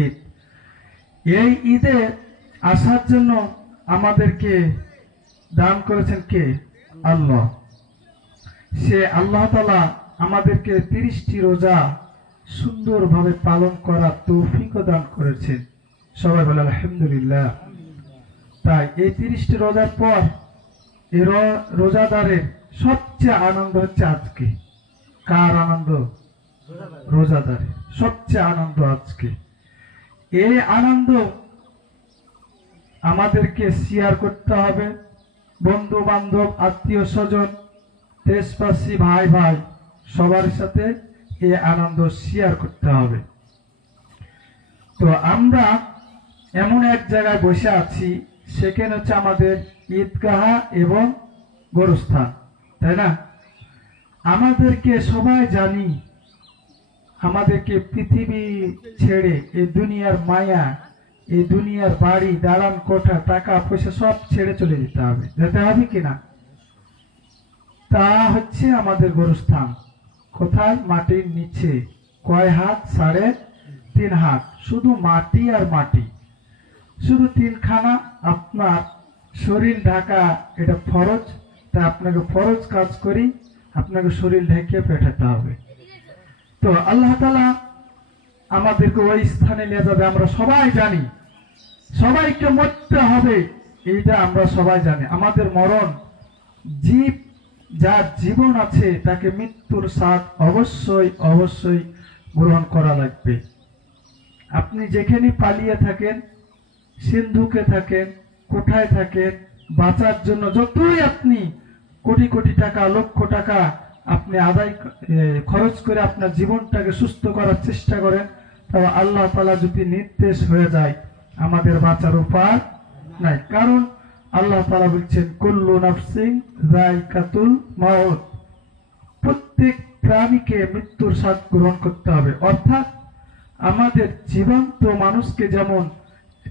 ঈদ। এই ঈদে আসার জন্য আমাদেরকে দান করেছেন কে? আল্লাহ। সে আল্লাহ তাআলা আমাদেরকে 30টি রোজা সুন্দরভাবে পালন করার তৌফিক দান করেছেন। সবাই বলে আলহামদুলিল্লাহ। তাই এই 30টি রোজার পর এই রোজাদারের সবচেয়ে আনন্দ হচ্ছে আজকে। কার আনন্দ? রোজাদারের সবচেয়ে আনন্দ আজকে। এই আনন্দ আমাদেরকে শেয়ার করতে হবে বন্ধু বান্ধব, আত্মীয় স্বজন, দেশবাসী, ভাই ভাই সবার সাথে এই আনন্দ শেয়ার করতে হবে। তো আমরা এমন এক জায়গায় বসে আছি, সেখানে হচ্ছে আমাদের ঈদগাহ এবং গোরস্থান, তাই না? আমাদেরকে সবাই জানি, আমাদেরকে পৃথিবী ছেড়ে এই দুনিয়ার মায়া, এই দুনিয়ার বাড়ি দালান কোঠা টাকা পয়সা সব ছেড়ে চলে যেতে হবে কিনা? তা হচ্ছে আমাদের গোরস্থান। কোথায়? মাটির নিচে। কয় হাত? 3.5 হাত। শুধু মাটি আর মাটি, শুধু 3খানা। আপনার শরীর ঢাকা এটা ফরজ, তাই আপনাকে ফরজ কাজ করি আপনাকে শরীর ঢেকে পেঠাতে হবে। তো আল্লাহ তাআলা আমাদেরকে ওই স্থানে নিয়ে যাবে, আমরা সবাই জানি। সবাইকে মরতে হবে, এইটা আমরা সবাই জানি। আমাদের মরণ, জীব যার জীবন আছে তাকে মৃত্যুর স্বাদ অবশ্যই অবশ্যই গ্রহণ করা লাগবে। আপনি যেখানে পালিয়ে থাকেন, সিন্ধুকে থাকেন, কোথায় থাকেন, বাঁচার জন্য যতই আপনি কোটি কোটি টাকা, লক্ষ টাকা আপনি খরচ করে আপনার জীবনটাকে সুস্থ করার চেষ্টা করেন, তবে আল্লাহ তাআলা যদি নির্দেশ হয়ে যায় আমাদের বাঁচার উপায় নাই। কারণ আল্লাহ তাআলা বলছেন কুল্লু নাফসিন যায়কাতুল মাউত, প্রত্যেক প্রাণীকে মৃত্যুর স্বাদ গ্রহণ করতে হবে। অর্থাৎ আমাদের জীবন্ত মানুষকে যেমন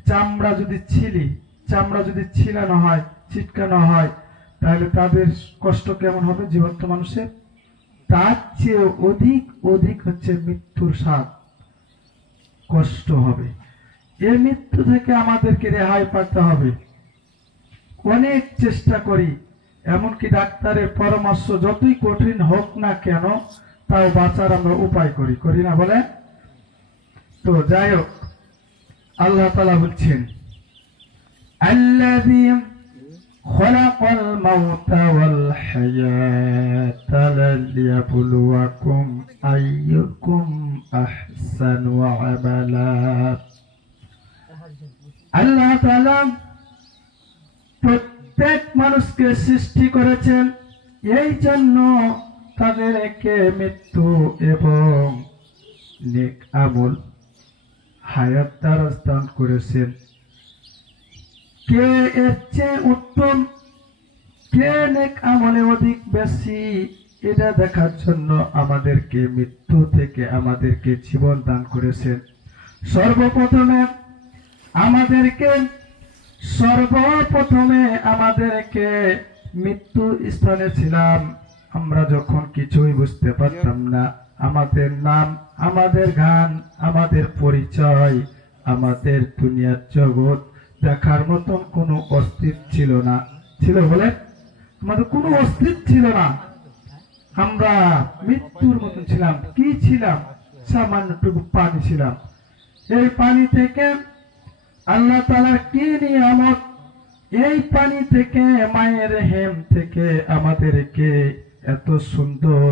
চামড়া যদি ছিলানো হয়, ছিটকানো হয়, তাহলে তাদের কষ্ট কেমন হবে জীবন্ত মানুষের? তার চেয়ে অধিক হচ্ছে মৃত্যুর স্বাদ, কষ্ট হবে। এই মৃত্যু থেকে আমাদেরকে রেহাই পেতে হবে। অনেক চেষ্টা করি, এমনকি ডাক্তারের পরামর্শ যতই কঠিন হোক না কেন, তাও বাঁচার আমরা উপায় করি না বলে? তো যাই হোক, আল্লাহ তাআলা বলছেন আল্লাযী খালাকাল মাউতা ওয়াল হায়াতা লিয়াবলুয়াকুম আইয়ুকুম আহসানু আমালা। আল্লাহ তাআলা প্রত্যেক মানুষকে সৃষ্টি করেছেন, এই জন্য তাদেরকে মৃত্যু এবং নেক আমল হায়াত দ্বারা দান করেছেন। কে এর চেয়ে উত্তম, কে নেক আমলে অধিক বেশি, এটা দেখার জন্য আমাদেরকে মৃত্যু থেকে আমাদেরকে জীবন দান করেছেন। সর্বপ্রথমে আমাদেরকে মৃত্যু স্থানে ছিলাম, আমরা যখন কিছুই বুঝতে পারতাম না। আমাদের নাম, আমাদের গান, আমাদের পরিচয়, আমাদের দুনিয়ার জগৎ দেখার মতন কোনো অস্তিত্ব ছিল না। ছিল বলে? আমাদের কোনো অস্তিত্ব ছিল না। আমরা মৃত্যুর মতন ছিলাম। কি ছিলাম? সামান্যটুকু পানি ছিলাম। এই পানি থেকে আল্লাহ তাআলার কি নিয়ামত! এই পানি থেকে, মায়ের হেম থেকে আমাদেরকে এত সুন্দর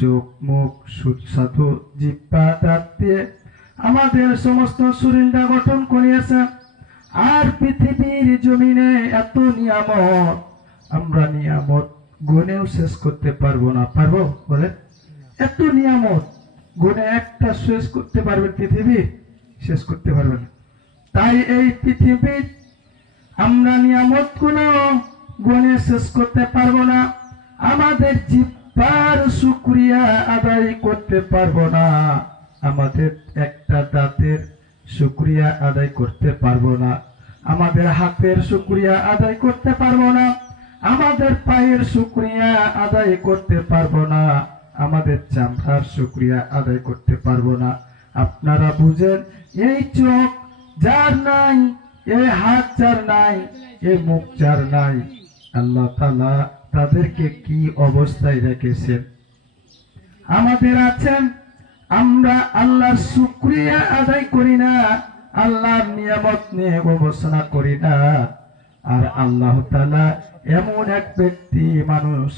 চোখ, মুখ, সুস্বাদু জিহ্বা, দাঁত দিয়ে আমাদের সমস্ত শরীরটা গঠন করিয়েছে। আর পৃথিবীর জমিনে এত নিয়ামত, আমরা নিয়ামত গুণেও শেষ করতে পারবো না। পারবো বলে? এত নিয়ামত গুণে একটা শেষ করতে পারবেন? পৃথিবী শেষ করতে পারবে না। তাই এই পৃথিবীর আমরা নিয়ামত গুণে শেষ করতে পারবো না। আমাদের জিহ্বার শুকরিয়া আদায় করতে পারবো না। আমাদের একটা দাঁতের শুকরিয়া আদায় করতে পারবো না। আমাদের হাতের শুকরিয়া আদায় করতে পারবো না। আমাদের পায়ের শুকরিয়া আদায় করতে পারবো না। আমাদের চামড়ার শুকরিয়া আদায় করতে পারবো না। আপনারা বুঝেন, এই চোখ যার নাই, এই হাত যার নাই, এই মুখ যার নাই, আল্লাহ তাআলা তাদেরকে কি অবস্থায় রেখেছেন। আমাদের আছেন, আমরা আল্লাহর শুকরিয়া আদায় করি না, আল্লাহর নিয়ামত নিয়ে গবেষণা করি না। আর আল্লাহ তাআলা এমন এক ব্যক্তি মানুষ,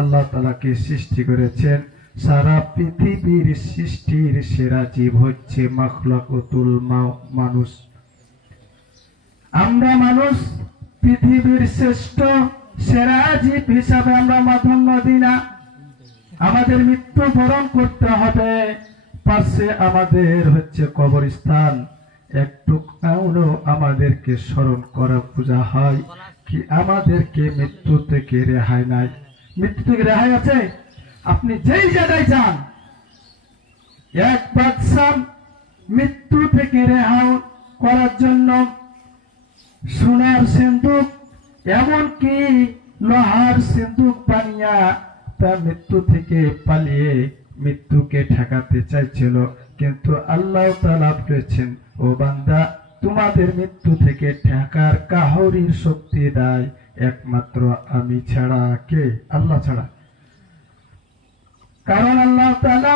আল্লাহ তাআলাকে সৃষ্টি করেছেন। সারা পৃথিবীর সৃষ্টির সেরা জীব হচ্ছে মাখলুকুল মানুষ। আমরা মানুষ পৃথিবীর শ্রেষ্ঠ সেরা জীব হিসাবে আমরা মাধন্য দিই না। আমাদের মৃত্যু বরণ করতে হবে, পাশে আমাদের হচ্ছে কবরস্থান, একটু আমাদেরকে স্মরণ করা পূজা হয় কি আমাদেরকে মৃত্যু থেকে রেহাই নাই। মৃত্যু থেকে রেহাই আছে? আপনি যেই জায়গায় যান, এক বাদশাহ মৃত্যু থেকে রেহাই করার জন্য সোনার সিন্দুক, এমনকি লোহার সিন্দুক বানিয়া তা মৃত্যু থেকে পালিয়ে মৃত্যুকে ঠেকাতে চাইছিল, কিন্তু আল্লাহ তাআলা বলেছেন, ও বান্দা, তোমাদের মৃত্যু থেকে ঠেকার কাহরির শক্তি দেয় একমাত্র আমি ছাড়া। কে? আল্লাহ ছাড়া। কারণ আল্লাহ তাআলা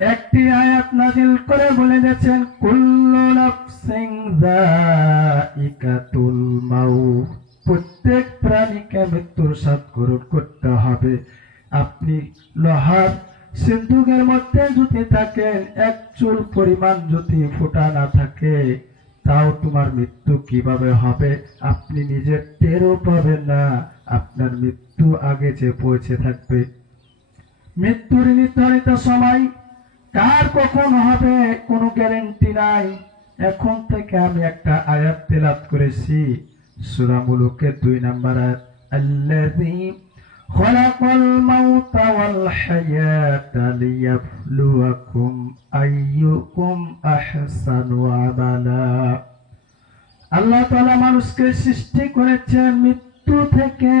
একটি আয়াত নাযিল করে বলে দিয়েছেন, কুল্লু নাফসিন যায়িকাতুল মাউত, প্রত্যেক প্রাণীকে মৃত্যুর স্বাদ গ্রহণ করতে হবে। আপনি লোহার সিন্দুকের মধ্যে যদি থাকেন, এক চুল পরিমাণ যদি ফোঁটা না থাকে, তাও তোমার মৃত্যু কিভাবে হবে আপনি নিজে টেরও পাবেন না। আপনার মৃত্যু আগে যে পৌঁছে থাকবে। মৃত্যুর নির্ধারিত সময় কার কখন হবে কোনো গ্যারান্টি নাই। এখন থেকে আমি একটা আয়াত তেলাওয়াত করেছি, সূরা মুলুকের 2 নম্বর আয়াত, আল্লাযী খালাকাল মাউতা ওয়াল হায়াতা লিয়াবলুয়াকুম আইয়ুকুম আহসানু আমালা। আল্লাহ তাআলা মানুষকে সৃষ্টি করেছেন, মৃত্যু থেকে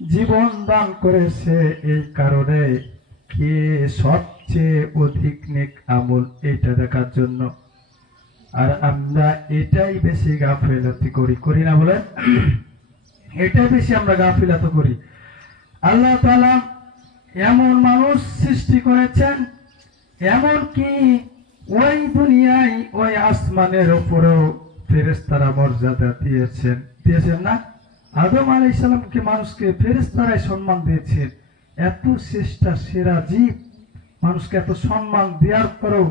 জীবন দান করেছে এই কারণে কে সবচেয়ে অধিক নেক আমল এটা দেখার জন্য। আর আমরা এটাই বেশি গাফিলাতি করি না বলেন? এটাই বেশি আমরা গাফিলাতি করি। আল্লাহ তাআলা এমন মানুষ সৃষ্টি করেছেন, এমন কি ওই দুনিয়ায় ওই আসমানের উপরেও ফেরেশতারা মর্যাদা দিয়েছেন না? আদম আলাইহিস সালামকে মানুষকে ফেরেশতারাই সম্মান দিয়েছেন। এত শ্রেষ্ঠ সেরা জীব, মানুষকে এত সম্মান দেওয়ার পরেও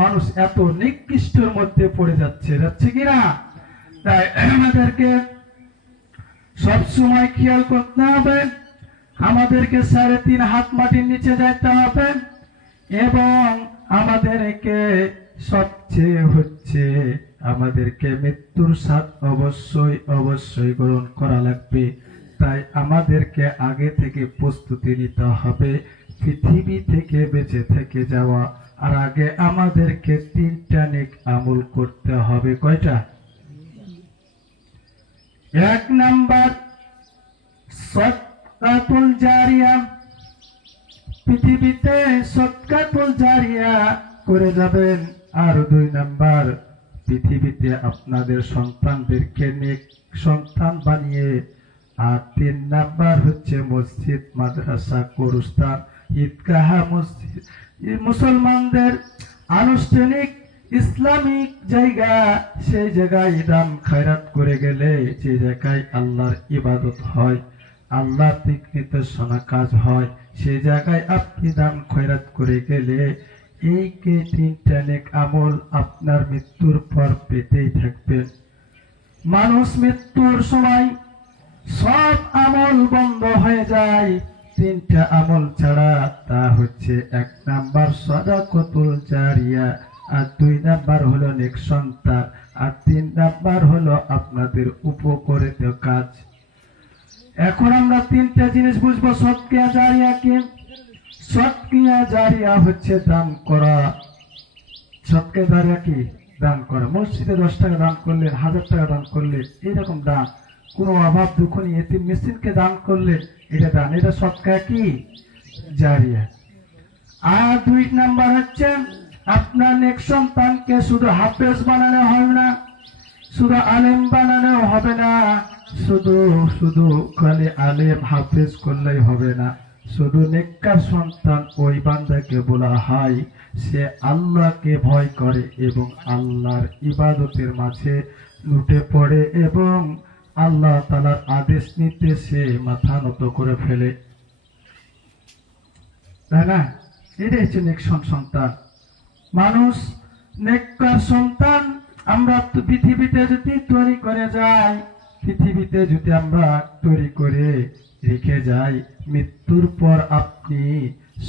মানুষ এত নিকৃষ্টের মধ্যে পড়ে যাচ্ছে কিনা? তাই আমাদেরকে সবসময় খেয়াল করতে হবে, আমাদেরকে 3.5 হাত মাটির নিচে যেতে হবে, এবং আমাদেরকে সবচেয়ে হচ্ছে আমাদেরকে মৃত্যুর স্বাদ অবশ্যই গ্রহণ করা লাগবে। তাই আমাদেরকে আগে থেকে প্রস্তুতি নিতে হবে পৃথিবী থেকে বেঁচে থেকে যাওয়া। আর আগে আমাদেরকে 3টা নেক আমল করতে হবে। কয়টা? 1 নাম্বার সদকাতুল জারিয়া, পৃথিবীতে সদকাতুল জারিয়া করে যাবেন। আর 2 নাম্বার, পৃথিবীতে আপনাদের সন্তানদেরকে নেক সন্তান বানিয়ে। আর 3 নাম্বার হচ্ছে মসজিদ, মাদ্রাসা, গোরস্থান, ঈদগাহ, মসজিদ, মুসলমানদের আনুষ্ঠানিক ইসলামিক জায়গা, সেই জায়গায় দান খয়রাত করে গেলে, যে জায়গায় আল্লাহর ইবাদত হয়, আল্লাহর নির্দেশনা কাজ হয়, সেই জায়গায় আপনি দান খয়রাত করে গেলে এই 3টা নেক আমল আপনার মৃত্যুর পর পেতেই থাকবেন। মানুষ মৃত্যুর সময় সব আমল বন্ধ হয়ে যায় 3টা আমল ছাড়া। তা হচ্ছে 1 নাম্বার সাদাকাতুল জারিয়া, আর 2 নাম্বার হলো নেক সন্তান, আর 3 নাম্বার হলো আপনাদের উপকারিত কাজ। এখন আমরা 3টা জিনিস বুঝবো সদকা জারিয়া কি। সদকা জারিয়া হচ্ছে দান করা। সদকা জারিয়া কি? দান করা। মসজিদে 10 টাকা দান করলেন, 1000 টাকা দান করলেন, এইরকম দান। কোনো অভাব দুঃখ নেই, এতিম মিসকিনকে দান করলেন, এটা দান, এটা সদকা কি? জারিয়া। আর 2 নাম্বার হচ্ছে আপনার নেক সন্তানকে শুধু হাফেজ বানানো হবে না, শুধু আলেম বানানো হবে না, শুধু শুধু খালি আলেম হাফেজ করলেই হবে না, শুধু নেককার সন্তান ওই বান্দাকে বলা হয় সে আল্লাহকে ভয় করে এবং আল্লাহর ইবাদতের মাঝে লুটে পড়ে এবং আল্লাহ তাআলার আদেশ নিতে সে মাথা নত করে ফেলে, তাই না? এটাই হচ্ছে নেক সন্তান। মানুষ নেককার সন্তান আমরা তো পৃথিবীতে যদি তৈরি করে যাই, পৃথিবীতে যদি আমরা তৈরি করে রেখে যাই, মৃত্যুর পর আপনি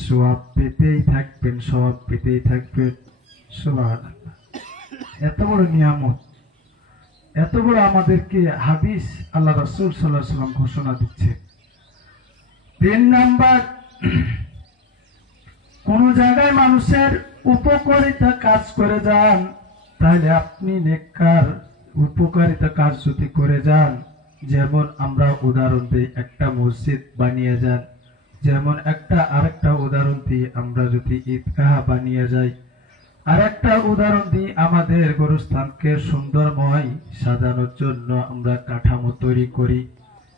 সওয়াব পেতেই থাকবেন, সওয়াব পেতেই থাকবেন। সুবহানাল্লাহ, এত বড় নিয়ামত, এত বড় আমাদেরকে হাদিস আল্লাহ রাসূল সাল্লাল্লাহু আলাইহি ওয়াসাল্লাম ঘোষণা দিচ্ছে। 3 নাম্বার, কোন জায়গায় মানুষের উপকারিতা কাজ করে যান, তাহলে আপনি নেককার উপকারিতা কাজ যদি করে যান, যেমন আমরা উদাহরণ দিই একটা মসজিদ বানিয়ে যান, যেমন আরেকটা উদাহরণ দিই আমরা যদি ঈদগাহ বানিয়ে যাই, আরেকটা উদাহরণ দিই আমাদের গোরস্থানকে সুন্দরময় সাজানোর জন্য আমরা কাঠামো তৈরি করি,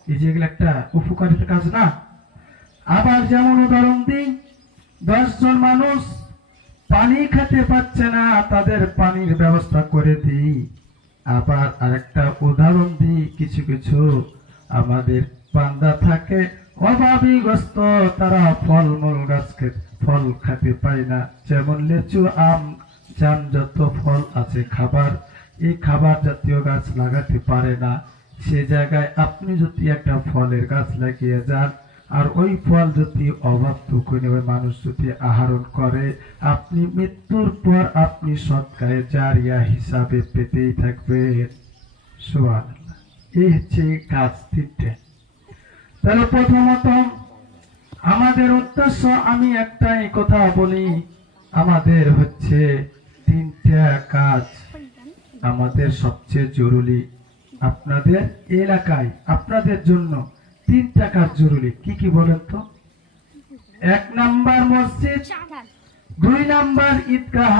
এই যেগুলো একটা উপকারিতা কাজ না? আবার যেমন উদাহরণ দিই 10 জন মানুষ পানি খেতে পাচ্ছে না, তাদের পানির ব্যবস্থা করে দিই। আবার আরেকটা উদাহরণ দিই, কিছু কিছু আমাদের বান্দা থাকে অভাবীগ্রস্ত, তারা ফলমূল গাছ ফল খেতে পায় না, যেমন লিচু, আম, জাম, যত ফল আছে খাবার, এই খাবার জাতীয় গাছ লাগাতে পারে না। সে জায়গায় আপনি যদি একটা ফলের গাছ লাগিয়ে যান, আর ওই ফল যদি অভাবটুকুনি ওই মানুষ যদি আহরণ করে, আপনি মৃত্যুর পর আপনি সদকায়ে জারিয়া হিসাবে পেতেই থাকবেন। সুবহানাল্লাহ, এই হচ্ছে কাজ 3টে। তাহলে প্রথমত আমাদের উদ্দেশ্য, আমি একটাই কথা বলি, আমাদের হচ্ছে 3টা কাজ আমাদের সবচেয়ে জরুরি। আপনাদের এলাকায় আপনাদের জন্য 3টা কাজ জরুরি। কি কি বলেন তো? 1 নাম্বার মসজিদ, 2 নাম্বার ঈদগাহ,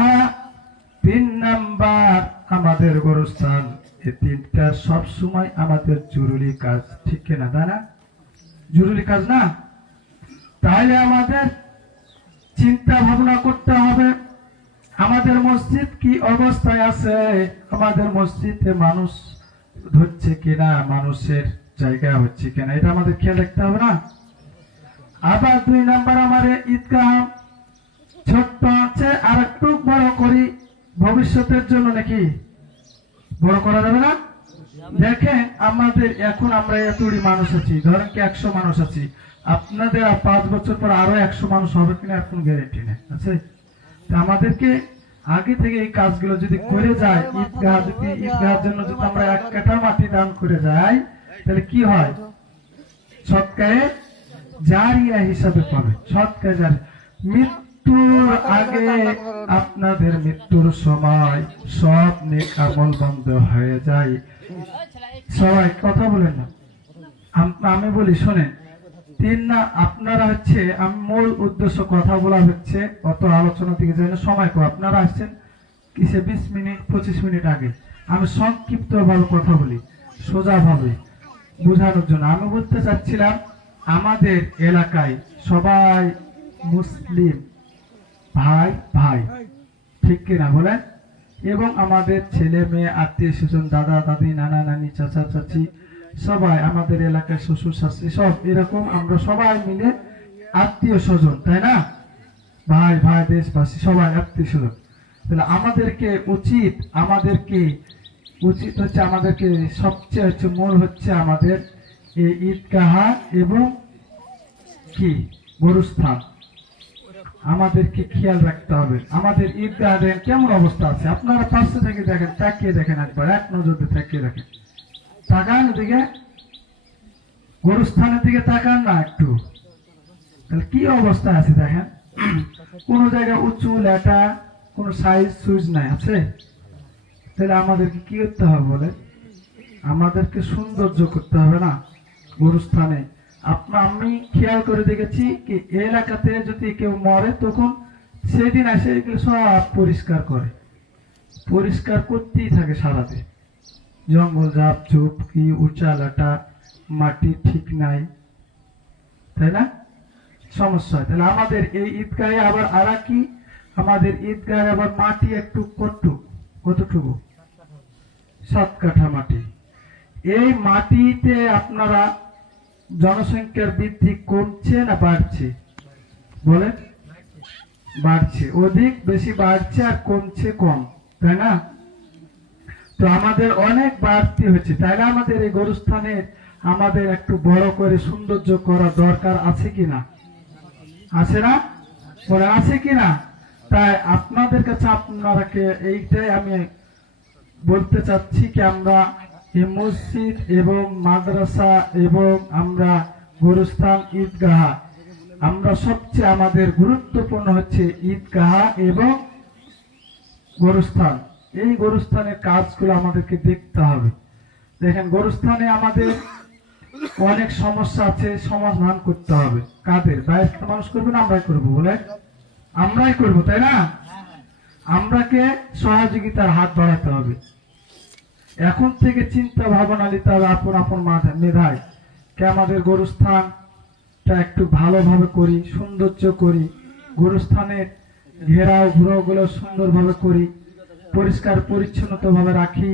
3 নাম্বার আমাদের গোরস্থান। এই 3টা সব সময় আমাদের জরুরি কাজ, ঠিক কিনা? তাই না? জরুরি কাজ না? তাহলে আমাদের চিন্তা ভাবনা করতে হবে আমাদের মসজিদ কি অবস্থায় আছে, আমাদের মসজিদে মানুষ হচ্ছে কিনা, মানুষের জায়গা হচ্ছে কিনা, এটা আমাদের খেয়াল রাখতে হবে না? আবার 2 নাম্বার আমাদের ঈদগাহ ছোট্ট আছে, আর একটু বড় করি ভবিষ্যতের জন্য, নাকি? বড় করা যাবে না? দেখেন আমাদের এখন আমরা এতটি মানুষ আছি, ধরেন কি 100 মানুষ আছি, আপনাদের 5 বছর পর আরো 100 মানুষ হবে কিনা এখন গ্যারেন্টি নেই, আছে? আমাদেরকে আগে থেকে এই কাজগুলো যদি করে যায়, ঈদগাহের জন্য যদি আমরা 1 কাঠা মাটি দান করে যাই, তাহলে কি হয়? সদকায়ে জারিয়া হিসাবে পাবে, সদকায়ে জারিয়া। মৃত্যুর আগে আপনাদের মৃত্যুর সময় সব নেক আমল বন্ধ হয়ে যায়। সবাই কথা বলেন না, আমি বলি শোনেন। 3 না, আপনারা হচ্ছে, আমি মূল উদ্দেশ্য কথা বলা হচ্ছে, অত আলোচনা থেকে যাই না, সময় কম। আপনারা আসছেন কিসে 20 মিনিট 25 মিনিট আগে, আমি সংক্ষিপ্ত ভাবে কথা বলি, সোজা ভাবে বোঝানোর জন্য। আমি বলতে চাচ্ছিলাম আমাদের এলাকায় সবাই মুসলিম ভাই ভাই, ঠিক কিনা বলেন? এবং আমাদের ছেলে মেয়ে, আত্মীয় স্বজন, দাদা দাদি, নানা নানি, চাচা চাচি, সবাই আমাদের এলাকায় শ্বশুর শাশুড়ি, সব এরকম আমরা সবাই মিলে আত্মীয় স্বজন, তাই না? ভাই ভাই, দেশবাসী, সবাই আত্মীয় স্বজন। তাহলে আমাদেরকে উচিত হচ্ছে আমাদেরকে সবচেয়ে হচ্ছে মূল হচ্ছে আমাদের এই ঈদগাহ এবং কি গোরস্থান আমাদেরকে খেয়াল রাখতে হবে। আমাদের ঈদগাহ কেমন অবস্থা আছে আপনারা পাশে থেকে দেখেন, তাকিয়ে দেখেন, একবার এক নজরে তাকিয়ে দেখেন, তাকান দিকে, গোরস্থানের দিকে তাকান না একটু, তাহলে কি অবস্থা আছে দেখেন। কোন জায়গায় উঁচু লেটা, কোন সাইজ সুইজ নাই, আছে? তাহলে আমাদেরকে কি করতে হবে বলে? আমাদেরকে সৌন্দর্য করতে হবে না গোরস্থানে। আমি খেয়াল করে দেখেছি কি এলাকাতে যদি কেউ মরে, তখন সেদিন এসে এগুলো সব পরিষ্কার করে, পরিষ্কার করতেই থাকে সারাদিন। জঙ্গল ঝাপ ঝুপ কি উঁচা লাটা মাটি ঠিক নাই, তাই না? সমস্যা হয়। তাহলে আমাদের এই ঈদগাহে আবার আর কি, আমাদের ঈদগাহে আবার মাটি একটু কতটুকু 7 কাঠা মাটি। এই মাটিতে আপনারা জনসংখ্যার বৃদ্ধি কমছে না বাড়ছে? বলেন। বাড়ছে, অধিক বেশি বাড়ছে আর কমছে কম, তাই না? তো আমাদের অনেক বাড়তি হচ্ছে, তাইলে আমাদের এই গরুস্থানের আমাদের একটু বড় করে সৌন্দর্য করা দরকার আছে কিনা? আছে না? বলে আছে কিনা? তাই আপনাদের কাছে আপনারাকে এইটাই আমি বলতে চাচ্ছি কি, আমরা এই মসজিদ এবং মাদ্রাসা এবং আমরা গরুস্থান ঈদগাহ, আমরা সবচেয়ে আমাদের গুরুত্বপূর্ণ হচ্ছে ঈদগাহ এবং গরুস্থান। এই গরুস্থানের কাজগুলো আমাদেরকে দেখতে হবে। দেখেন, গরুস্থানে আমাদের অনেক সমস্যা আছে, সমাধান করতে হবে। কাদের? বাইরের মানুষ করবে না আমরাই করবো? বলে আমরাই করবো, তাই না? আমরাকে সহযোগিতার হাত বাড়াতে হবে। এখন থেকে চিন্তা ভাবনা নিতে হবে আপন আপন মেধায়, কে আমাদের গরুস্থানটা একটু ভালোভাবে করি, সৌন্দর্য করি, গরুস্থানের ঘেরাও ঘুরাওগুলো সুন্দরভাবে করি, পরিষ্কার পরিচ্ছন্নতা ভাবে রাখি,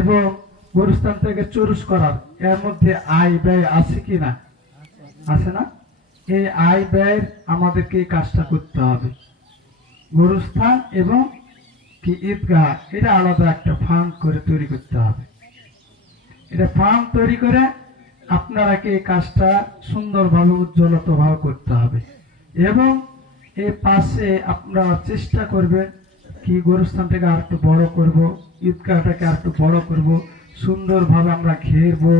এবং গরুস্থান থেকে চুরুস করার এর মধ্যে আয় ব্যয় আছে কিনা? আছে না? এই আয় ব্যয়ের আমাদেরকে এই কাজটা করতে হবে। গরুস্থান এবং কি ঈদগাহ, এটা আলাদা একটা ফার্ম করে তৈরি করতে হবে। এটা ফার্ম তৈরি করে আপনারাকে এই কাজটা সুন্দরভাবে উজ্জ্বলতভাবে করতে হবে। এবং এই পাশে আপনারা চেষ্টা করবেন কি গরুস্থানটাকে আর একটু বড় করব, ঈদগাহটাকে আর একটু বড় করব, সুন্দরভাবে আমরা ঘেরবো,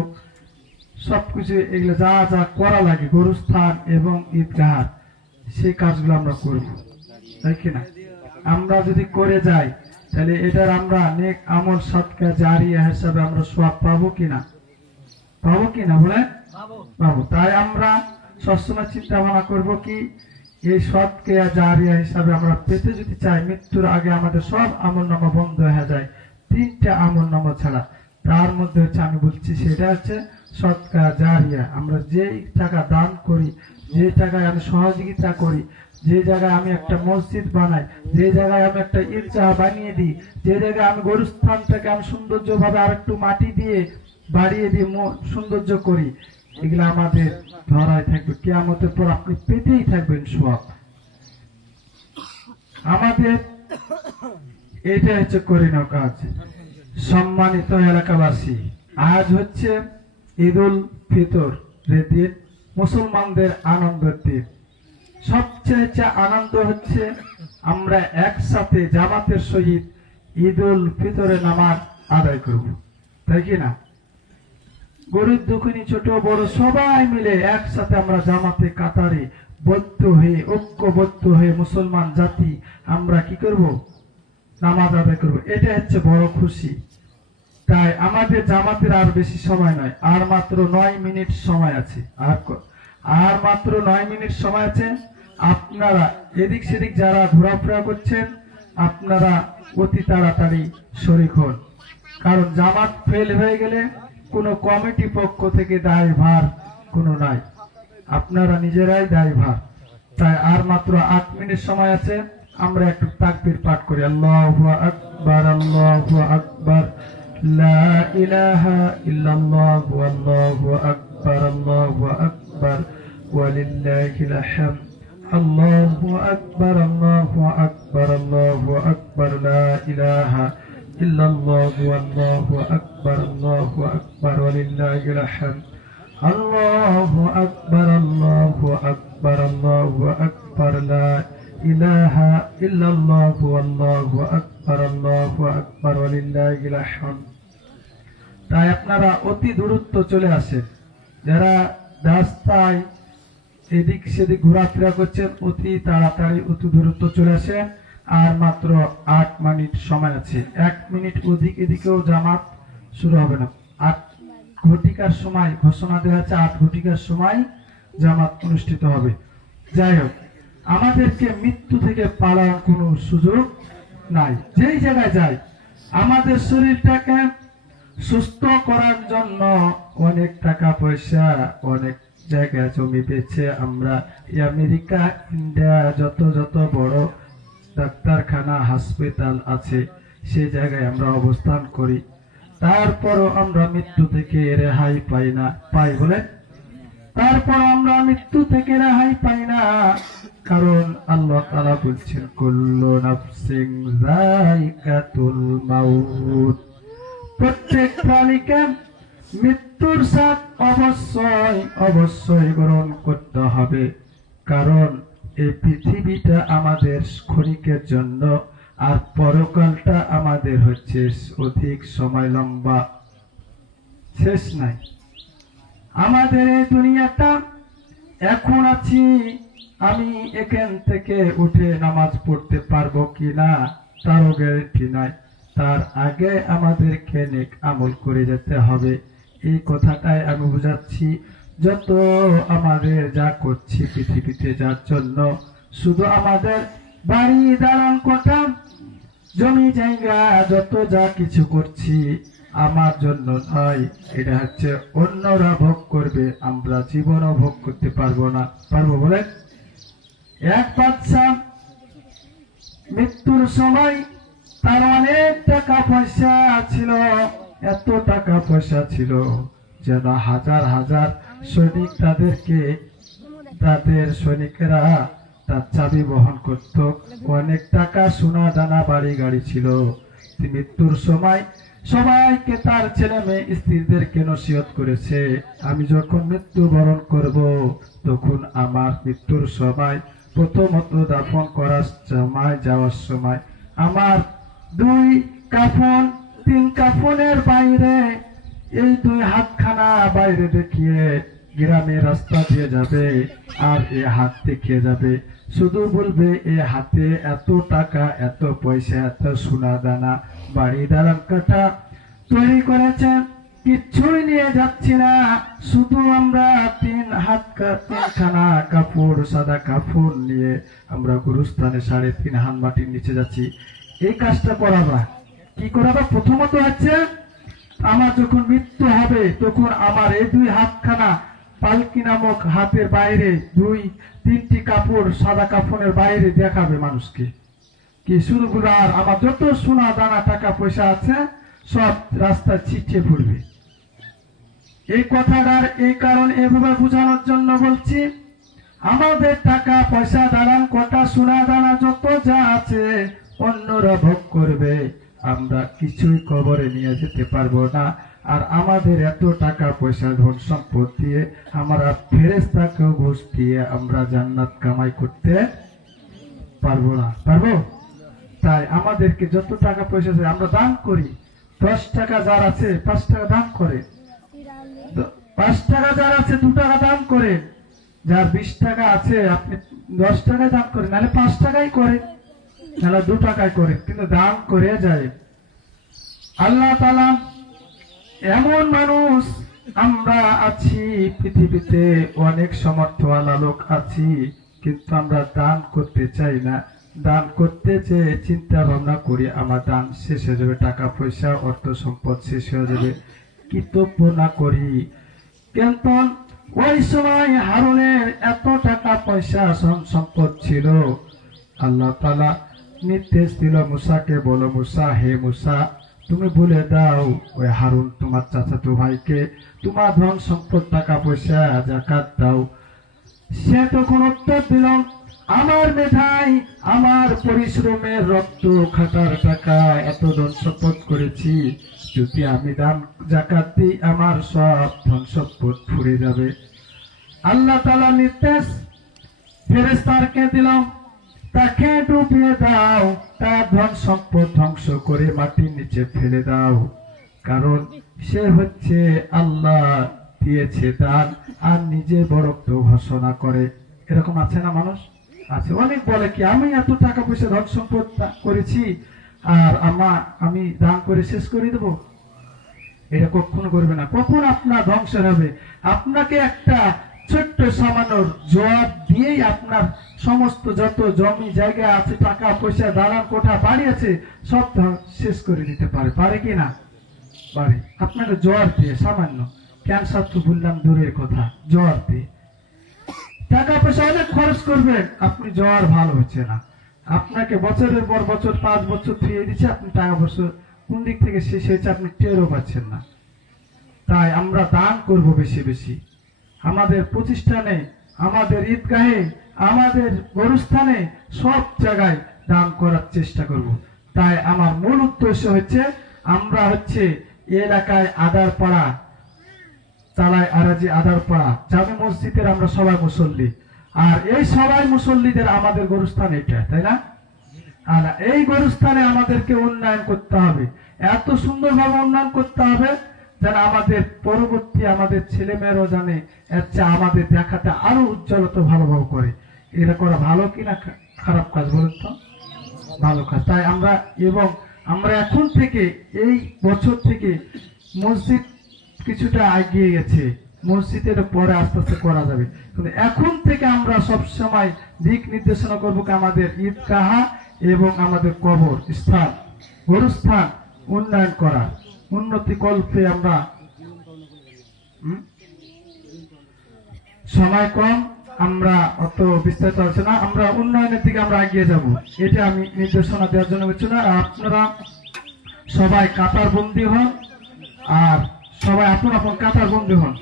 সবকিছু এগুলো যা যা করা লাগে গরুস্থান এবং ঈদগাহ, সেই কাজগুলো আমরা করব, তাই কিনা? আমরা যদি করে যাই তাহলে এটার আমরা নেক আমল সদকা জারিয়া হিসাবে আমরা সওয়াব পাবো কিনা? পাবো কিনা? বলেন পাবো। তাই আমরা সবসময় চিন্তা ভাবনা করবো কি, এই সদকা জারিয়া হিসাবে আমরা পেতে যদি চাই, মৃত্যুর আগে আমাদের সব আমল নামা বন্ধ হয়ে যায় 3টা আমল নামা ছাড়া। তার মধ্যে হচ্ছে, আমি বলছি সেটা হচ্ছে সদকা জারিয়া। আমরা যে টাকা দান করি, যে টাকায় আমি সহযোগিতা করি, যে জায়গায় আমি একটা মসজিদ বানাই, যে জায়গায় আমি একটা ঈদগাহ বানিয়ে দিই, যে জায়গায় আমি গরুস্থানটাকে আমি সৌন্দর্য ভাবে আর একটু মাটি দিয়ে বাড়িয়ে দিয়ে সৌন্দর্য করি, এগুলো আমাদের ধরায় থাকবে, কিয়ামতের পর আপনি পেতেই থাকবেন সওয়াব। আমাদের এটা হচ্ছে করিনো কাজ। সম্মানিত এলাকাবাসী, আজ হচ্ছে ঈদ উল ফিতর দিন, মুসলমানদের আনন্দের দিন। সবচেয়ে আনন্দ হচ্ছে আমরা একসাথে জামাতের সহিত ঈদ উল ফিতরের নামাজ আদায় করব, তাই কি না? গরিব দুঃখিনী ছোট বড় সবাই মিলে একসাথে আমরা জামাতে কাতারে বদ্ধ হয়ে, ঐক্যবদ্ধ হয়ে মুসলমান জাতি আমরা কি করব? নামাজ আদায় করব। এটা হচ্ছে বড় খুশি। তাই আমাদের জামাতের আর বেশি সময় নয়, আর মাত্র 9 মিনিট সময় আছে। আর মাত্র 9 মিনিট সময় আছে। আপনারা এদিক সেদিক যারা ঘোরাফেরা করছেন, আপনারা অতি তাড়াতাড়ি শরীক হন, কারণ জামাত ফেল হয়ে গেলে কোনো কমিটি পক্ষ থেকে দায়ভার কোনো নাই, আপনারা নিজেরাই দায়ভার। তাই আর মাত্র 8 মিনিট সময় আছে। আমরা একটু তাকবীর পাঠ করি। আল্লাহু আকবার, আল্লাহু আকবার, লা ইলাহা ইল্লাল্লাহু, আল্লাহু আকবার, আল্লাহু আকবার, ওয়ালিল্লাহিল হামদ। আল্লাহু আকবার, আল্লাহু আকবার, আল্লাহু আকবার, লা ইলাহা ইল্লাল্লাহু, আল্লাহু আকবার, আল্লাহু আকবার, ওয়ালিল্লাহিল হামদ। আল্লাহু আকবার, আল্লাহু আকবার, আল্লাহু আকবার, লা ইলাহা ইল্লাল্লাহু, আল্লাহু আকবার, আল্লাহু আকবার, ওয়ালিল্লাহিল হামদ। তাই আপনারা অতি দূরত্ব চলে আসেন, যারা রাস্তায় এদিক সেদিক ঘোরাফেরা করছেন, অতি তাড়াতাড়ি অতি দূরত্ব চলে আসেন। আর মাত্র 8 মিনিট সময় আছে। 1 মিনিট ওদিক এদিকেও জামাত শুরু হবে না। 8 ঘটিকার সময় ঘোষণা দেওয়া আছে, 8 ঘটিকার সময় জামাত অনুষ্ঠিত হবে। যাই হোক, আমাদেরকে মৃত্যু থেকে পালানোর কোনো সুযোগ নাই। যেই জায়গায় যাই আমাদের শরীরটাকে সুস্থ করার জন্য অনেক টাকা পয়সা, অনেক জায়গা জমি বেচে আমরা এই আমেরিকা, ইন্ডিয়া যত যত বড় ডাক্তারখানা, হাসপাতাল আছে সেই জায়গায় আমরা অবস্থান করি। তারপরও আমরা মৃত্যু থেকে রেহাই পাই না। পাই বলে? তারপর আমরা মৃত্যু থেকে রেহাই পাই না, কারণ আল্লাহ তাআলা বলছেন কুল্লু নাফসিন যায়িকাতুল মাউত। প্রত্যেক প্রাণীকে মৃত্যুর স্বাদ অবশ্যই অবশ্যই গ্রহণ করতে হবে, কারণ এই পৃথিবীটা আমাদের ক্ষণিকের জন্য, আর পরকালটা আমাদের হচ্ছে অধিক সময় লম্বা, শেষ নাই। আমাদের এই দুনিয়াটা এখন আছি, আমি এখান থেকে উঠে নামাজ পড়তে পারবো কিনা তারও গ্যারান্টি নাই। তার আগে আমাদেরকে নেক আমল করে যেতে হবে। এই কথাটাই আমি বুঝাচ্ছি। যত আমাদের যা করছি পৃথিবীতে যার জন্য, শুধু আমাদের বাড়ি দালান কোঠা জমি জায়গা যত যা কিছু করছি আমার জন্য নয়, এটা হচ্ছে অন্যরা ভোগ করবে, আমরা জীবনও ভোগ করতে পারবো না। পারবো বলে? এক বাদশা মৃত্যুর সময় তার অনেক টাকা পয়সা ছিল, এত টাকা পয়সা ছিল যেন হাজার হাজার সৈনিক তাদের সৈনিকেরা তার চাবি বহন করত। অনেক টাকা, সোনা দানা, বাড়ি গাড়ি ছিল। মৃত্যুর সময় সবাইকে, তার ছেলে মেয়ে স্ত্রীদেরকে নসিহত করেছে, আমি যখন মৃত্যুবরণ করব তখন আমার মৃত্যুর সময় প্রথমত দাফন করার সময়, যাওয়ার সময় আমার 2 কাফন 3 কাফনের বাইরে এই 2 হাতখানা বাইরে দেখিয়ে গ্রামের রাস্তা দিয়ে যাবে, আর এ হাত দেখিয়ে যাবে, শুধু বলবে এ হাতে এত টাকা, এত পয়সা, এত সোনা দানা, বাড়ি দালান কাটা তৈরি করেছেন, কিচ্ছুই নিয়ে যাচ্ছি না, শুধু আমরা 3খানা কাপড়, সাদা কাপড় নিয়ে আমরা গুরুস্থানে 3.5 হাত মাটির নিচে যাচ্ছি। এই কাজটা করাবা কি করাবা? প্রথমত হচ্ছে আমার যখন মৃত্যু হবে তখন আমার এই 2 হাতখানা পালকি নামক হাতের বাইরে 2-3টি কাপড়, সাদা কাফনের বাইরে দেখাবে মানুষকে, কি শুধু বলবে, আর আমার যত সোনা দানা টাকা পয়সা আছে সব রাস্তায় ছিটিয়ে পড়বে। এই কথাটার এই কারণ এভাবে বোঝানোর জন্য বলছি, আমাদের টাকা পয়সা, দালান কোঠা, সোনা দানা যত যা আছে অন্যরা ভোগ করবে, আমরা কিছুই কবরে নিয়ে যেতে পারবো না। আর আমাদের এত টাকা পয়সা, ধন সম্পদ দিয়ে আমরা ফেরেশতাকেও ঘুষ দিয়ে আমরা জান্নাত কামাই করতে পারবো না। পারবো? তাই আমাদেরকে যত টাকা পয়সা আছে আমরা দান করি। 10 টাকা যার আছে 5 টাকা দান করে, 5 টাকা যার আছে 2 টাকা দান করে, যার 20 টাকা আছে আপনি 10 টাকায় দান করেন, নাহলে 5 টাকাই করে, নাহলে 2 টাকায় করে, কিন্তু দান করে যায়। আল্লাহ তাআলা এমন মানুষ আমরা আছি পৃথিবীতে, অনেক সামর্থ্যওয়ালা লোক আছি, কিন্তু আমরা দান করতে চাই না। দান করতে চেয়ে চিন্তা ভাবনা করি আমার দান শেষ হয়ে যাবে, টাকা পয়সা অর্থ সম্পদ শেষ হয়ে যাবে, কৃতজ্ঞ না করি। কিন্তু ওই সময় হারুনের এত টাকা পয়সা সম্পদ ছিল, আল্লাহ তাআলা নির্দেশ দিল মুসাকে, বলো মুসা, হে মুসা তুমি বলে দাও ওই হারুন তোমার চাচাতো ভাইকে তোমার ধন সম্পদ টাকা পয়সা যাকাত দাও। সে তখন উত্তর দিল, আমার মেধায়, আমার পরিশ্রমের রক্ত খাটার টাকা এত ধন সম্পদ করেছি, যদি আমি দান যাকাত দিই আমার সব ধন সম্পদ ফুরে যাবে। আল্লাহ তাআলা নির্দেশ ফেরেশতাকে দিল, তাকে ডুবিয়ে দাও, তার ধন সম্পদ ধ্বংস করে মাটির নিচে ফেলে দাও, কারণ সে হচ্ছে আল্লাহ দিয়েছে দান আর নিজে বরত্ব ঘোষণা করে। এরকম আছে না মানুষ? আছে। অনেক বলে কি আমি এত টাকা পয়সা ধন সম্পদ করেছি আর আমি দান করে শেষ করে দেব। এটা কখনো করবে না। কখন আপনার ধ্বংস হবে? আপনাকে একটা ছোট্ট সামান্য জবাব দিয়েই আপনার সমস্ত যত জমি জায়গা আছে, টাকা পয়সা, দালান কোঠা বাড়ি আছে, সব শেষ করে দিতে পারে। পারে কি না? পারে। আপনাকে জোয়ার দিয়ে সামান্য, ক্যান্সার তো বললাম দূরের কথা, জোয়ার দিয়ে টাকা পয়সা অনেক খরচ করবেন, আপনি জোয়ার ভালো হচ্ছে না। আপনাকে বছরের পর বছর 5 বছর ফিরিয়ে দিচ্ছে, আপনি টাকা পয়সা কোন দিক থেকে শেষ হয়েছে আপনি টেরও পাচ্ছেন না। তাই আমরা দান করব বেশি বেশি। আমাদের প্রতিষ্ঠানে, আমাদের ঈদগাহে, আমাদের গরুস্থানে, সব জায়গায় দান করার চেষ্টা করব। তাই আমার মূল উদ্দেশ্য হচ্ছে আমরা হচ্ছে এলাকায় আদারপাড়া, চালাই আরাজি আদারপাড়া জামে মসজিদের আমরা সবাই মুসল্লি, আর এই সবাই মুসল্লিদের আমাদের গরুস্থান এটা, তাই না? আর এই গরুস্থানে আমাদেরকে উন্নয়ন করতে হবে, এত সুন্দরভাবে উন্নয়ন করতে হবে যেন আমাদের পরবর্তী আমাদের ছেলেমেয়েরাও জানে আচ্ছা আমাদের দেখাতে আরো উজ্জ্বলতা ভালোভাবে করে। এটা করা ভালো কিনা খারাপ কাজ বলেন তো? ভালো কাজ। তাই আমরা আমরা এখন থেকে এই বছর থেকে মসজিদ কিছুটা এগিয়ে গেছে, মসজিদের পরে আস্তে আস্তে করা যাবে, কিন্তু এখন থেকে আমরা সব সময় দিক নির্দেশনা করবো কি আমাদের ঈদগাহ এবং আমাদের কবর স্থান, গরুস্থান উন্নয়ন করা, উন্নতি কল্পে আমরা সময় কম, আমরা অত বিস্তারিত আছে না, আমরা উন্নয়নের দিকে আমরা এগিয়ে যাব, এটা আমি নির্দেশনা দেওয়ার জন্য বলছি না। আপনারা সবাই কাতার বন্দী হন, আর সবাই আপন আপন কাতার বন্দী হন।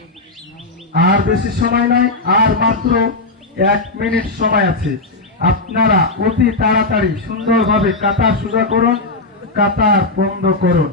আর বেশি সময় নাই, আর মাত্র 1 মিনিট সময় আছে। আপনারা অতি তাড়াতাড়ি সুন্দরভাবে কাতার সোজা করুন, কাতার বন্ধ করুন।